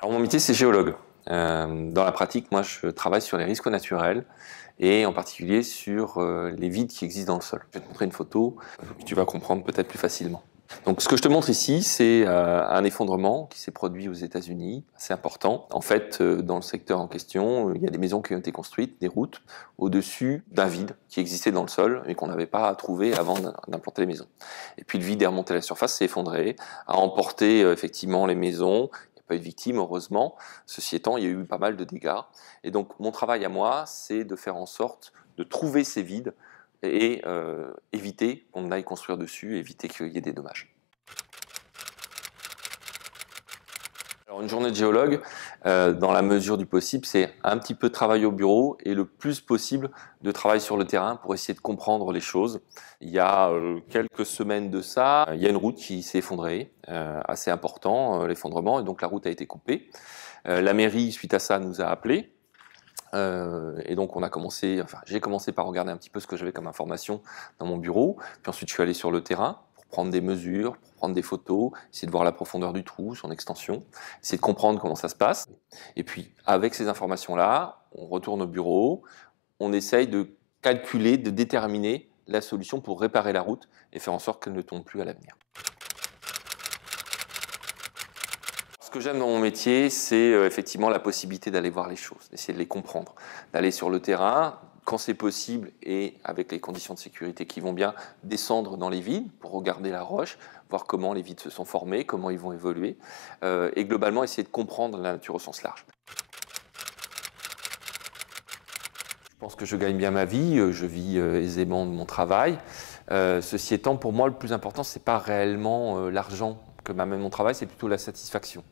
Alors mon métier, c'est géologue. Dans la pratique, moi, je travaille sur les risques naturels et en particulier sur les vides qui existent dans le sol. Je vais te montrer une photo que tu vas comprendre peut-être plus facilement. Donc, ce que je te montre ici, c'est un effondrement qui s'est produit aux États-Unis, assez important. En fait, dans le secteur en question, il y a des maisons qui ont été construites, des routes, au-dessus d'un vide qui existait dans le sol et qu'on n'avait pas trouvé avant d'implanter les maisons. Et puis le vide est remonté à la surface, s'est effondré, a emporté effectivement les maisons. Il n'y a pas eu de victimes, heureusement. Ceci étant, il y a eu pas mal de dégâts. Et donc, mon travail à moi, c'est de faire en sorte de trouver ces vides et éviter qu'on aille construire dessus, éviter qu'il y ait des dommages. Alors une journée de géologue, dans la mesure du possible, c'est un petit peu de travail au bureau et le plus possible de travail sur le terrain pour essayer de comprendre les choses. Il y a quelques semaines de ça, il y a une route qui s'est effondrée, assez important l'effondrement, et donc la route a été coupée. La mairie, suite à ça, nous a appelés. Et donc on a commencé, enfin j'ai commencé par regarder un petit peu ce que j'avais comme information dans mon bureau, puis ensuite je suis allé sur le terrain pour prendre des mesures, pour prendre des photos, essayer de voir la profondeur du trou, son extension, essayer de comprendre comment ça se passe. Et puis avec ces informations-là, on retourne au bureau, on essaye de calculer, de déterminer la solution pour réparer la route et faire en sorte qu'elle ne tombe plus à l'avenir. Ce que j'aime dans mon métier, c'est effectivement la possibilité d'aller voir les choses, d'essayer de les comprendre, d'aller sur le terrain, quand c'est possible et avec les conditions de sécurité qui vont bien, descendre dans les vides pour regarder la roche, voir comment les vides se sont formés, comment ils vont évoluer, et globalement essayer de comprendre la nature au sens large. Je pense que je gagne bien ma vie, je vis aisément de mon travail. Ceci étant, pour moi, le plus important, ce n'est pas réellement l'argent que m'amène mon travail, c'est plutôt la satisfaction.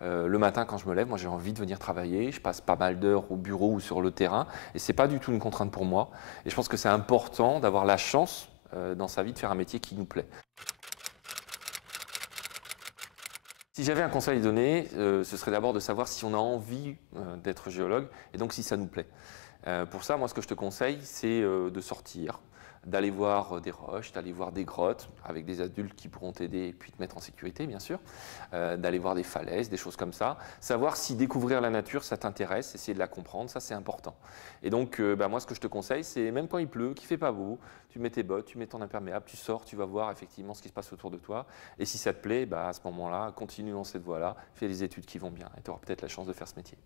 Le matin, quand je me lève, moi j'ai envie de venir travailler, je passe pas mal d'heures au bureau ou sur le terrain, et c'est pas du tout une contrainte pour moi. Et je pense que c'est important d'avoir la chance dans sa vie de faire un métier qui nous plaît. Si j'avais un conseil à donner, ce serait d'abord de savoir si on a envie d'être géologue, et donc si ça nous plaît. Pour ça, moi, ce que je te conseille, c'est de sortir, d'aller voir des roches, d'aller voir des grottes avec des adultes qui pourront t'aider et puis te mettre en sécurité, bien sûr, d'aller voir des falaises, des choses comme ça. Savoir si découvrir la nature, ça t'intéresse, essayer de la comprendre, ça c'est important. Et donc, moi, ce que je te conseille, c'est même quand il pleut, qu'il ne fait pas beau, tu mets tes bottes, tu mets ton imperméable, tu sors, tu vas voir effectivement ce qui se passe autour de toi. Et si ça te plaît, à ce moment-là, continue dans cette voie-là, fais les études qui vont bien et tu auras peut-être la chance de faire ce métier.